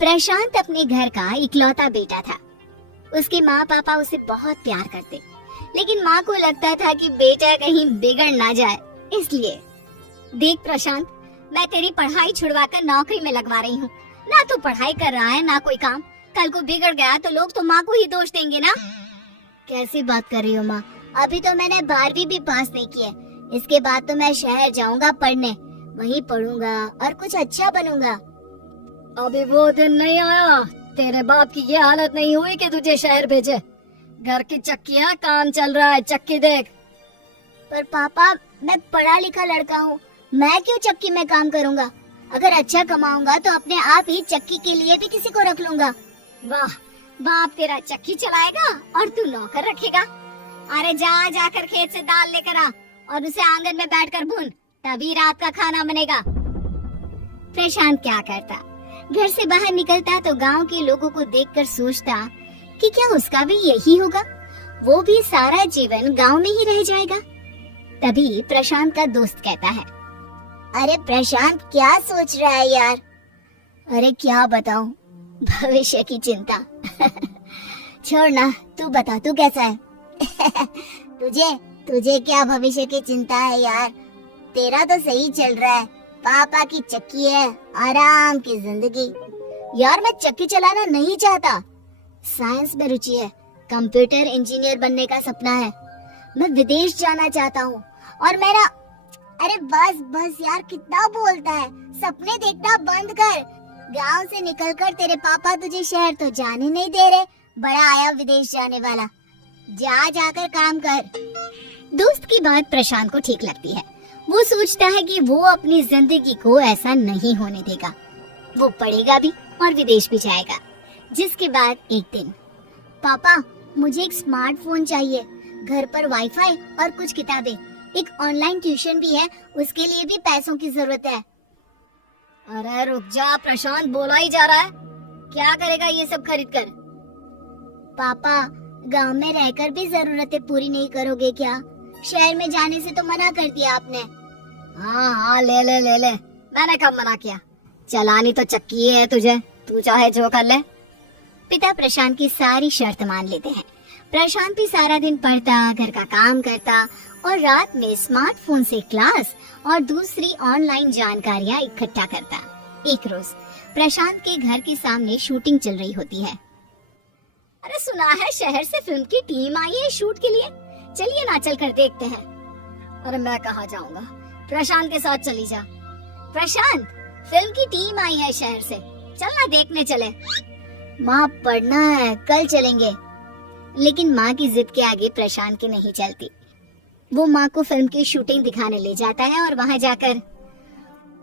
प्रशांत अपने घर का इकलौता बेटा था। उसके माँ पापा उसे बहुत प्यार करते, लेकिन माँ को लगता था कि बेटा कहीं बिगड़ ना जाए, इसलिए। देख प्रशांत, मैं तेरी पढ़ाई छुड़वाकर नौकरी में लगवा रही हूँ। ना तू पढ़ाई कर रहा है ना कोई काम। कल को बिगड़ गया तो लोग तो माँ को ही दोष देंगे ना। कैसी बात कर रही हो माँ? अभी तो मैंने 12वीं भी पास नहीं की है। इसके बाद तो मैं शहर जाऊंगा पढ़ने, वहीं पढ़ूंगा और कुछ अच्छा बनूंगा। अभी वो दिन नहीं आया, तेरे बाप की ये हालत नहीं हुई कि तुझे शहर भेजे। घर की चक्कियाँ काम चल रहा है, चक्की देख। पर पापा, मैं पढ़ा लिखा लड़का हूँ, मैं क्यों चक्की में काम करूँगा? अगर अच्छा कमाऊंगा तो अपने आप ही चक्की के लिए भी किसी को रख लूंगा। वाह, बाप तेरा चक्की चलाएगा और तू नौकर रखेगा। अरे जा जाकर खेत से दाल लेकर आ और उसे आंगन में बैठकर भून, तभी रात का खाना बनेगा। प्रशांत क्या करता? घर से बाहर निकलता तो गांव के लोगों को देखकर सोचता कि क्या उसका भी यही होगा, वो भी सारा जीवन गांव में ही रह जाएगा। तभी प्रशांत का दोस्त कहता है, अरे प्रशांत, क्या सोच रहा है यार? अरे क्या बताऊं, भविष्य की चिंता। छोड़ ना, तू बता, तू कैसा है? तुझे क्या भविष्य की चिंता है यार? तेरा तो सही चल रहा है, पापा की चक्की है, आराम की जिंदगी। यार मैं चक्की चलाना नहीं चाहता, साइंस में रुचि है, कंप्यूटर इंजीनियर बनने का सपना है, मैं विदेश जाना चाहता हूँ और मेरा। अरे बस बस यार, कितना बोलता है, सपने देखना बंद कर। गांव से निकलकर तेरे पापा तुझे शहर तो जाने नहीं दे रहे, बड़ा आया विदेश जाने वाला, जा जाकर काम कर। दोस्त की बात प्रशांत को ठीक लगती है। वो सोचता है कि वो अपनी जिंदगी को ऐसा नहीं होने देगा। वो पढ़ेगा भी और विदेश भी जाएगा। जिसके बाद एक दिन, पापा मुझे एक स्मार्टफोन चाहिए, घर पर वाईफाई और कुछ किताबें, एक ऑनलाइन ट्यूशन भी है, उसके लिए भी पैसों की जरूरत है। अरे रुक जा प्रशांत, बोला ही जा रहा है, क्या करेगा ये सब खरीद कर? पापा, गांव में रहकर भी जरूरतें पूरी नहीं करोगे क्या? शहर में जाने से तो मना कर दिया आपने। हाँ हाँ, ले ले ले ले, मैंने कब मना किया? चलानी तो चक्की है तुझे, तू चाहे जो कर ले। पिता प्रशांत की सारी शर्त मान लेते हैं। प्रशांत भी सारा दिन पढ़ता, घर का काम करता और रात में स्मार्टफोन से क्लास और दूसरी ऑनलाइन जानकारियाँ इकट्ठा करता। एक रोज प्रशांत के घर के सामने शूटिंग चल रही होती है। अरे सुना है शहर से फिल्म की टीम आई है शूट के लिए, चलिए ना चल कर देखते हैं। अरे मैं कहाँ जाऊँगा, प्रशांत के साथ चली जा। प्रशांत, फिल्म की टीम आई है शहर से, चलना देखने चले। माँ पढ़ना है, कल चलेंगे। लेकिन माँ की जिद के आगे प्रशांत की नहीं चलती। वो माँ को फिल्म की शूटिंग दिखाने ले जाता है और वहाँ जाकर,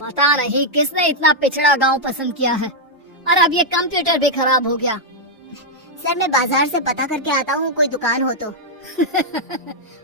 पता नहीं किसने इतना पिछड़ा गांव पसंद किया है, और अब ये कंप्यूटर भी खराब हो गया। सर मैं बाजार से पता करके आता हूँ, कोई दुकान हो तो।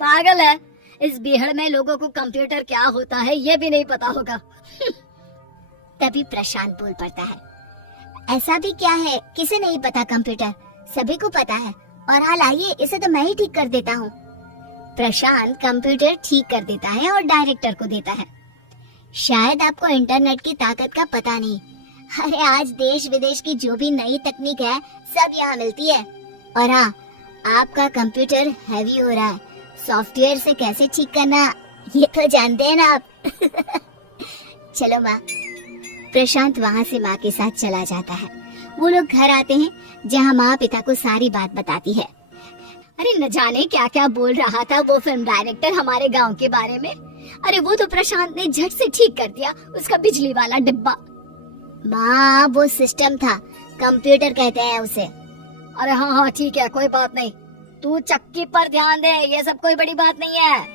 पागल है, इस बिहड़ में लोगों को कंप्यूटर क्या होता है ये भी नहीं पता होगा। तभी प्रशांत बोल पड़ता है, ऐसा भी क्या है, किसे नहीं पता कंप्यूटर, सभी को पता है। और हाल आइए, इसे तो मैं ही ठीक कर देता हूँ। प्रशांत कंप्यूटर ठीक कर देता है और डायरेक्टर को देता है। शायद आपको इंटरनेट की ताकत का पता नहीं, अरे आज देश विदेश की जो भी नई तकनीक है सब यहाँ मिलती है। और हाँ, आपका कंप्यूटर हैवी हो रहा है, सॉफ्टवेयर से कैसे ठीक करना ये तो जानते हैं ना आप। चलो माँ। प्रशांत वहाँ से माँ के साथ चला जाता है। वो लोग घर आते हैं जहाँ माँ पिता को सारी बात बताती है। अरे न जाने क्या क्या बोल रहा था वो फिल्म डायरेक्टर हमारे गांव के बारे में। अरे वो तो प्रशांत ने झट से ठीक कर दिया, उसका बिजली वाला डिब्बा। माँ वो सिस्टम था, कंप्यूटर कहते हैं उसे। अरे हाँ हाँ ठीक है, कोई बात नहीं, तू चक्की पर ध्यान दे, ये सब कोई बड़ी बात नहीं है।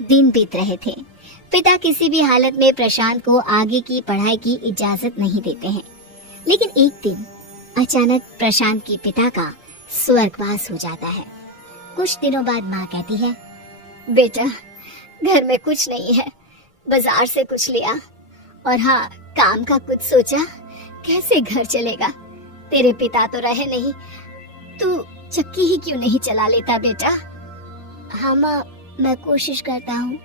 दिन बीत रहे थे। पिता किसी भी हालत में प्रशांत को आगे की पढ़ाई की इजाजत नहीं देते हैं। लेकिन एक दिन अचानक प्रशांत के पिता का स्वर्गवास हो जाता है। कुछ दिनों बाद माँ कहती है, बेटा घर में कुछ नहीं है, बाजार से कुछ लिया, और हाँ काम का कुछ सोचा, कैसे घर चलेगा, तेरे पिता तो रहे नहीं, तू चक्की ही क्यों नहीं चला लेता बेटा। हाँ माँ, मैं कोशिश करता हूँ।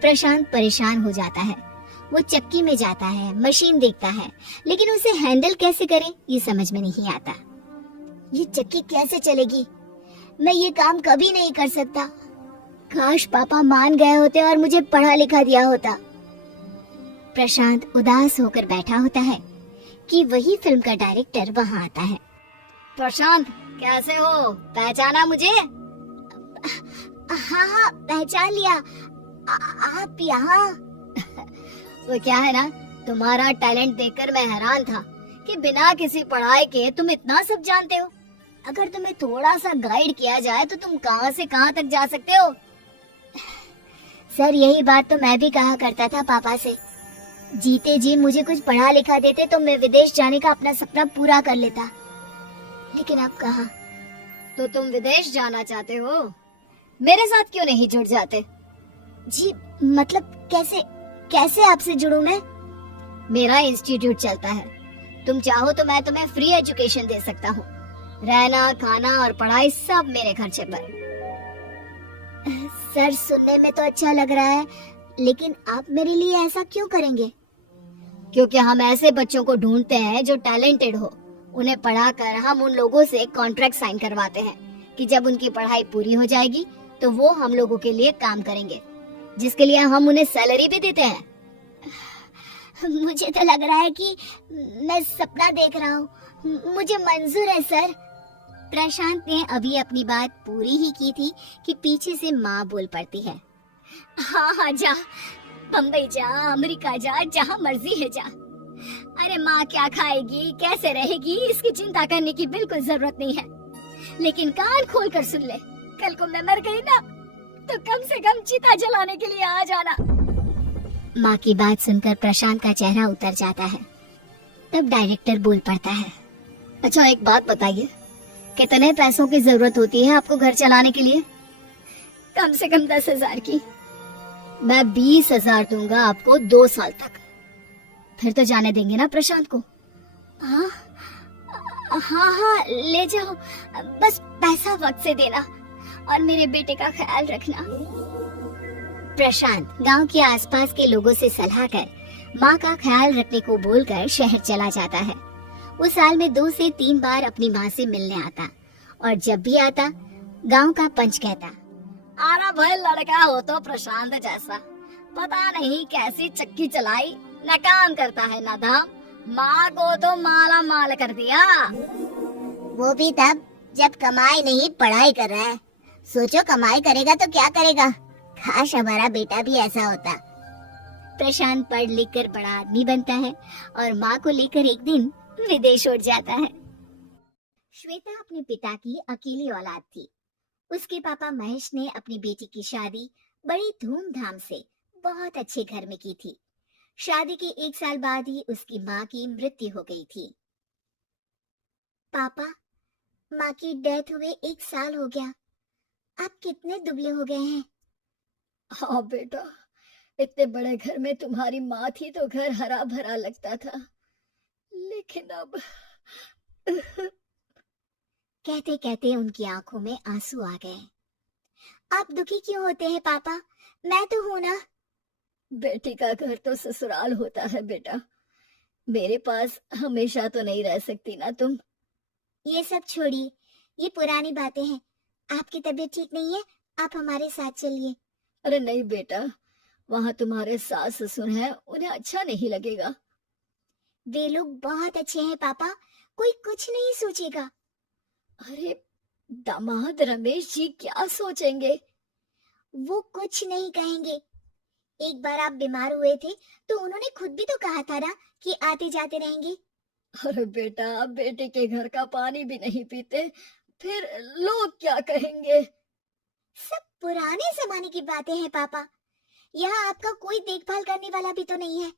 प्रशांत परेशान हो जाता है। वो चक्की में जाता है, मशीन देखता है, लेकिन उसे हैंडल कैसे करे ये समझ में नहीं आता। ये चक्की कैसे चलेगी? मैं ये काम कभी नहीं कर सकता। काश पापा मान गए होते और मुझे पढ़ा लिखा दिया होता। प्रशांत उदास होकर बैठा होता है कि वही फिल्म का डायरेक्टर वहां आता है। प्रशांत, कैसे हो? पहचाना मुझे? हाँ, पहचान लिया। आप यहाँ? वो क्या है ना, तुम्हारा टैलेंट देखकर मैं हैरान था कि बिना किसी पढ़ाई के तुम इतना सब जानते हो। अगर तुम्हें थोड़ा सा गाइड किया जाए तो तुम कहां से कहां तक जा सकते हो। सर, यही बात तो मैं भी कहा करता था पापा से। जीते जी मुझे कुछ पढ़ा लिखा देते तो मैं विदेश जाने का अपना सपना पूरा कर लेता, लेकिन अब कहाँ। तो तुम विदेश जाना चाहते हो? मेरे साथ क्यों नहीं जुड़ जाते? जी मतलब कैसे आपसे जुड़ूं मैं? मेरा इंस्टीट्यूट चलता है, तुम चाहो तो मैं तुम्हें फ्री एजुकेशन दे सकता हूँ। रहना, खाना और पढ़ाई सब मेरे खर्चे पर। सर, सुनने में तो अच्छा लग रहा है, लेकिन आप मेरे लिए ऐसा क्यों करेंगे? क्योंकि हम ऐसे बच्चों को ढूंढते हैं जो टैलेंटेड हो। उन्हें पढ़ाकर हम उन लोगों से कॉन्ट्रैक्ट साइन करवाते हैं कि जब उनकी पढ़ाई पूरी हो जाएगी तो वो हम लोगों के लिए काम करेंगे, जिसके लिए हम उन्हें सैलरी भी देते हैं। मुझे तो लग रहा है कि मैं सपना देख रहा हूँ। मुझे मंजूर है सर। प्रशांत ने अभी अपनी बात पूरी ही की थी कि पीछे से माँ बोल पड़ती है। हाँ, जा, बम्बई जा, अमेरिका जा, जहाँ मर्जी है जा। अरे माँ क्या खाएगी, कैसे रहेगी, इसकी चिंता करने की बिल्कुल जरूरत नहीं है। लेकिन कान खोल कर सुन ले, कल को मैं मर गई ना तो कम से कम चिता जलाने के लिए आ जाना। माँ की बात सुनकर प्रशांत का चेहरा उतर जाता है। तब डायरेक्टर बोल पड़ता है, अच्छा एक बात बताइए, कितने पैसों की जरूरत होती है आपको घर चलाने के लिए? कम से कम 10,000 की। मैं 20,000 दूंगा आपको 2 साल तक। फिर तो जाने देंगे ना प्रशांत को? हाँ हाँ हाँ, ले जाओ, बस पैसा वक्त से देना और मेरे बेटे का ख्याल रखना। प्रशांत गांव के आसपास के लोगों से सलाह कर माँ का ख्याल रखने को बोलकर शहर चला जाता है। वो साल में 2 से 3 बार अपनी माँ से मिलने आता और जब भी आता गांव का पंच कहता, आना भाई लड़का हो तो प्रशांत जैसा, पता नहीं कैसी चक्की चलाई, न काम करता है न दाम, माँ को तो माला माल कर दिया। वो भी तब जब कमाई नहीं पढ़ाई कर रहा है। सोचो कमाई करेगा तो क्या करेगा। काश हमारा बेटा भी ऐसा होता। प्रशांत पढ़ लिख कर बड़ा आदमी बनता है और माँ को लेकर एक दिन विदेश उड़ जाता है। श्वेता अपने पिता की अकेली औलाद थी। उसके पापा महेश ने अपनी बेटी की शादी बड़ी धूमधाम से बहुत अच्छे घर में की थी। शादी के 1 साल बाद ही उसकी माँ की मृत्यु हो गई थी। पापा, माँ की डेथ हुए 1 साल हो गया। आप कितने दुबले हो गए हैं। हाँ बेटा, इतने बड़े घर में तुम्हारी माँ थी तो घर हरा भरा लगता था, लेकिन अब कहते कहते उनकी आंखों में आंसू आ गए। आप दुखी क्यों होते हैं पापा? मैं तो हूं ना। बेटी का घर तो ससुराल होता है बेटा, मेरे पास हमेशा तो नहीं रह सकती ना तुम। ये सब छोड़िए, ये पुरानी बातें हैं। आपकी तबीयत ठीक नहीं है, आप हमारे साथ चलिए। अरे नहीं बेटा, वहाँ तुम्हारे सास ससुर हैं, उन्हें अच्छा नहीं लगेगा। वे लोग बहुत अच्छे हैं पापा, कोई कुछ नहीं सोचेगा। अरे दामाद रमेश जी क्या सोचेंगे? वो कुछ नहीं कहेंगे। एक बार आप बीमार हुए थे तो उन्होंने खुद भी तो कहा था ना कि आते जाते रहेंगे। अरे बेटा, बेटे के घर का पानी भी नहीं पीते, फिर लोग क्या कहेंगे? सब पुराने जमाने की बातें हैं पापा। यहाँ आपका कोई देखभाल करने वाला भी तो नहीं है।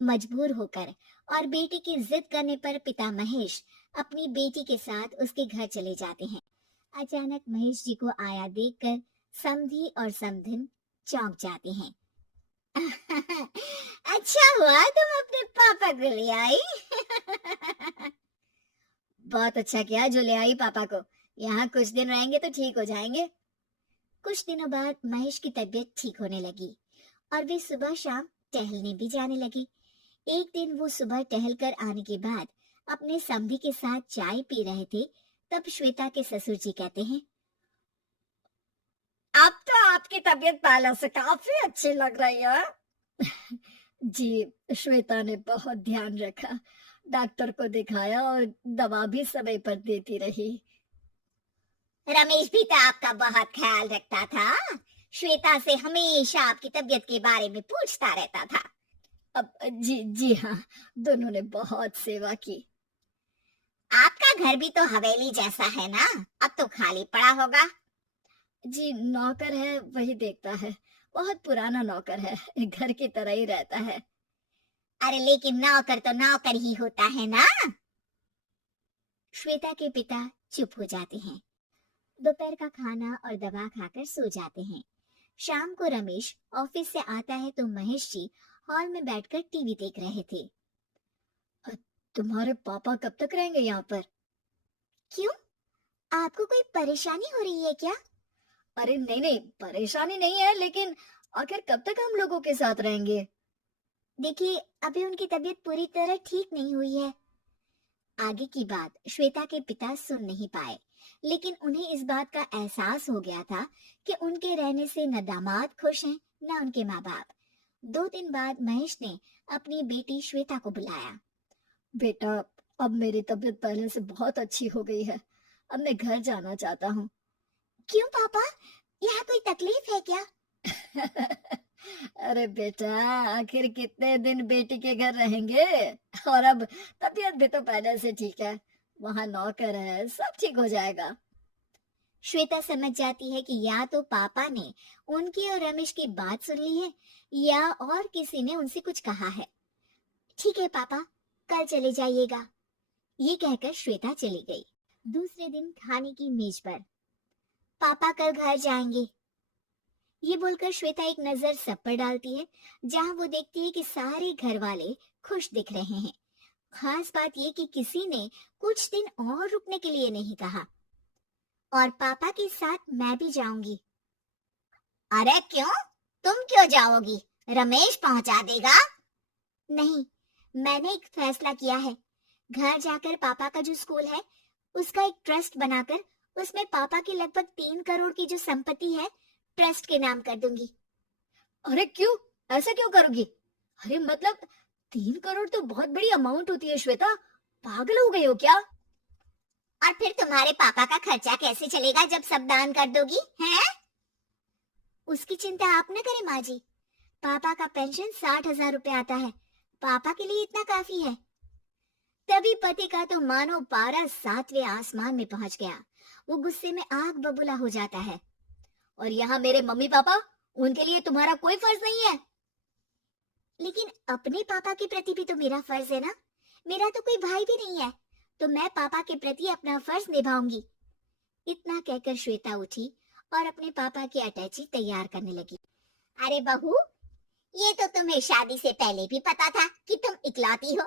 मजबूर होकर और बेटी की जिद करने पर पिता महेश अपनी बेटी के साथ उसके घर चले जाते हैं। अचानक महेश जी को आया देखकर समधी और समधिन चौंक जाते हैं। अच्छा हुआ तुम अपने पापा को ले आई। बहुत अच्छा किया जो ले आई पापा को, यहाँ कुछ दिन रहेंगे तो ठीक हो जाएंगे। कुछ दिनों बाद महेश की तबीयत ठीक होने लगी और वे सुबह शाम टहलने भी जाने लगे। एक दिन वो सुबह टहल कर आने के बाद अपने समधी के साथ चाय पी रहे थे, तब श्वेता के ससुर जी कहते हैं, अब तो आपकी तबीयत पहले से काफी अच्छी लग रही है। जी, श्वेता ने बहुत ध्यान रखा, डॉक्टर को दिखाया और दवा भी समय पर देती रही। रमेश भी तो आपका बहुत ख्याल रखता था, श्वेता से हमेशा आपकी तबीयत के बारे में पूछता रहता था। अब जी जी हाँ, दोनों ने बहुत सेवा की। आपका घर भी तो हवेली जैसा है ना, अब तो खाली पड़ा होगा। जी, नौकर है, वही देखता है। बहुत पुराना नौकर है, घर की तरह ही रहता है। अरे लेकिन नौकर तो नौकर ही होता है ना। श्वेता के पिता चुप हो जाते हैं। दोपहर का खाना और दवा खाकर सो जाते हैं। शाम को रमेश ऑफिस से आता है तो महेश जी हॉल में बैठकर टीवी देख रहे थे। तुम्हारे पापा कब तक रहेंगे यहाँ पर? क्यों, आपको कोई परेशानी हो रही है क्या? अरे नहीं नहीं, परेशानी नहीं है, लेकिन आखिर कब तक हम लोगों के साथ रहेंगे? देखिए, अभी उनकी तबीयत पूरी तरह ठीक नहीं हुई है। आगे की बात श्वेता के पिता सुन नहीं पाए, लेकिन उन्हें इस बात का एहसास हो गया था कि उनके रहने से न दामाद खुश हैं न उनके माँ बाप। 2 दिन बाद महेश ने अपनी बेटी श्वेता को बुलाया। बेटा, अब मेरी तबीयत पहले से बहुत अच्छी हो गई है, अब मैं घर जाना चाहता हूँ। क्यों पापा, यहाँ कोई तकलीफ है क्या? अरे बेटा, आखिर कितने दिन बेटी के घर रहेंगे, और अब तबीयत भी तो पहले से ठीक है, वहाँ नौकर है, सब ठीक हो जाएगा। श्वेता समझ जाती है कि या तो पापा ने उनकी और रमेश की बात सुन ली है या और किसी ने उनसे कुछ कहा है। ठीक है पापा, कल चले जाइएगा। ये कहकर श्वेता चली गई। दूसरे दिन खाने की मेज पर, पापा कल घर जाएंगे। ये बोलकर श्वेता एक नजर सब पर डालती है, जहां वो देखती है कि सारे घर वाले खुश दिख रहे हैं। खास बात ये कि किसी ने कुछ दिन और रुकने के लिए नहीं कहा। और पापा के साथ मैं भी जाऊंगी। अरे क्यों, तुम क्यों जाओगी? रमेश पहुंचा देगा। नहीं, मैंने एक फैसला किया है। घर जाकर पापा का जो स्कूल है उसका एक ट्रस्ट बनाकर उसमें पापा की लगभग 3 करोड़ की जो संपत्ति है ट्रस्ट के नाम कर दूंगी। अरे क्यों, ऐसा क्यों करोगी? अरे मतलब 3 करोड़ तो बहुत बड़ी अमाउंट होती है श्वेता, पागल हो गई हो क्या? और फिर तुम्हारे पापा का खर्चा कैसे चलेगा जब सब दान कर दोगी, हैं? उसकी चिंता आप न करें माँ जी, पापा का पेंशन 60,000 रुपए आता है, पापा के लिए इतना काफी है। तभी पति का तो मानो पारा 7वें आसमान में पहुंच गया। वो गुस्से में आग बबूला हो जाता है। और यहाँ मेरे मम्मी पापा, उनके लिए तुम्हारा कोई फर्ज नहीं है? लेकिन अपने पापा के प्रति भी तो मेरा फर्ज है ना। मेरा तो कोई भाई भी नहीं है, तो मैं पापा के प्रति अपना फर्ज निभाऊंगी। इतना कहकर श्वेता उठी और अपने पापा की अटैची तैयार करने लगी। अरे बहू, ये तो तुम्हें शादी से पहले भी पता था कि तुम इकलौती हो,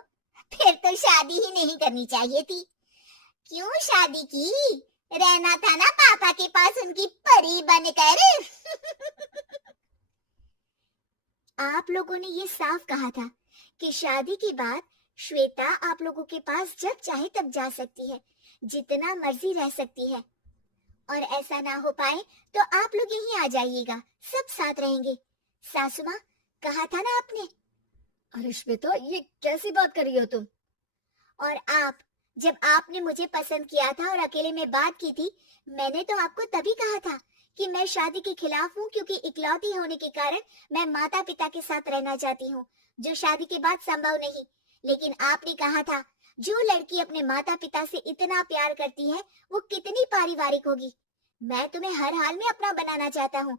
फिर तो शादी ही नहीं करनी चाहिए थी। क्यों शादी की? रहना था ना पापा के पास उनकी परी बनकर। आप लोगों ने ये साफ कहा था कि शादी के बाद श्वेता आप लोगों के पास जब चाहे तब जा सकती है, जितना मर्जी रह सकती है। और ऐसा ना हो पाए तो आप लोग यहीं आ जाइएगा, सब साथ रहेंगे। सासू माँ, कहा था ना आपने। अरे श्वेता, ये कैसी बात कर रही हो तुम? और आप, जब आपने मुझे पसंद किया था और अकेले में बात की थी, मैंने तो आपको तभी कहा था कि मैं शादी के खिलाफ हूँ, क्योंकि इकलौती होने के कारण मैं माता पिता के साथ रहना चाहती हूँ, जो शादी के बाद संभव नहीं। लेकिन आपने कहा था जो लड़की अपने माता पिता से इतना प्यार करती है वो कितनी पारिवारिक होगी। मैं तुम्हें हर हाल में अपना बनाना चाहता हूँ,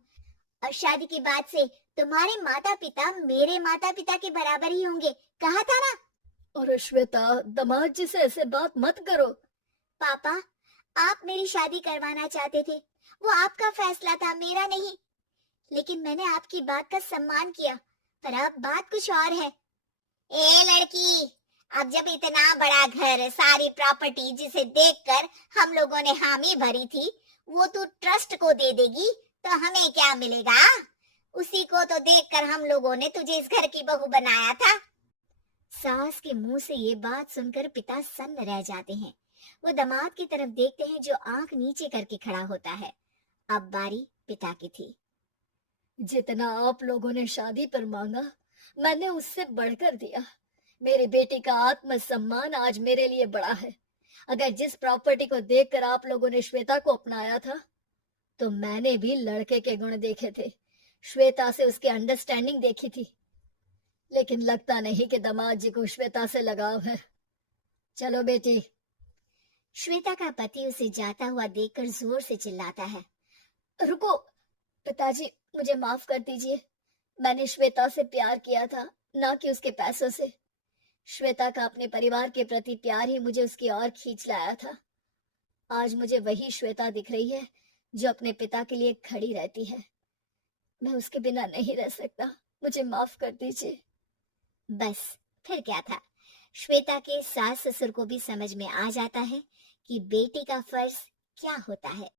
और शादी के बाद से तुम्हारे माता पिता मेरे माता पिता के बराबर ही होंगे, कहा था ना। अरे श्वेता, दामाद जी से ऐसे बात मत करो। पापा, आप मेरी शादी करवाना चाहते थे, वो आपका फैसला था, मेरा नहीं। लेकिन मैंने आपकी बात का सम्मान किया, पर अब बात कुछ और है। ए लड़की, अब जब इतना बड़ा घर, सारी प्रॉपर्टी जिसे देखकर हम लोगों ने हामी भरी थी, वो तू ट्रस्ट को दे देगी तो हमें क्या मिलेगा? उसी को तो देखकर हम लोगों ने तुझे इस घर की बहू बनाया था। सास के मुंह से ये बात सुनकर पिता सन्न रह जाते हैं। वो दामाद की तरफ देखते हैं जो आंख नीचे करके खड़ा होता है। अब बारी पिता की थी। जितना आप लोगों ने शादी पर मांगा, मैंने उससे बढ़कर दिया। मेरी बेटी का आत्मसम्मान आज मेरे लिए बड़ा है। अगर जिस प्रॉपर्टी को देखकर आप लोगों ने श्वेता को अपनाया था, तो मैंने भी लड़के के गुण देखे थे। श्वेता से उसकी अंडरस्टैंडिंग देखी थी, लेकिन लगता नहीं कि दामाद जी को श्वेता से लगाव है। चलो बेटी। श्वेता का पति उसे जाता हुआ देखकर जोर से चिल्लाता है। रुको पिताजी, मुझे माफ कर दीजिए। मैंने श्वेता से प्यार किया था, ना कि उसके पैसों से। श्वेता का अपने परिवार के प्रति प्यार ही मुझे उसकी ओर खींच लाया था। आज मुझे वही श्वेता दिख रही है जो अपने पिता के लिए खड़ी रहती है। मैं उसके बिना नहीं रह सकता, मुझे माफ कर दीजिए। बस फिर क्या था, श्वेता के सास ससुर को भी समझ में आ जाता है कि बेटी का फर्ज क्या होता है।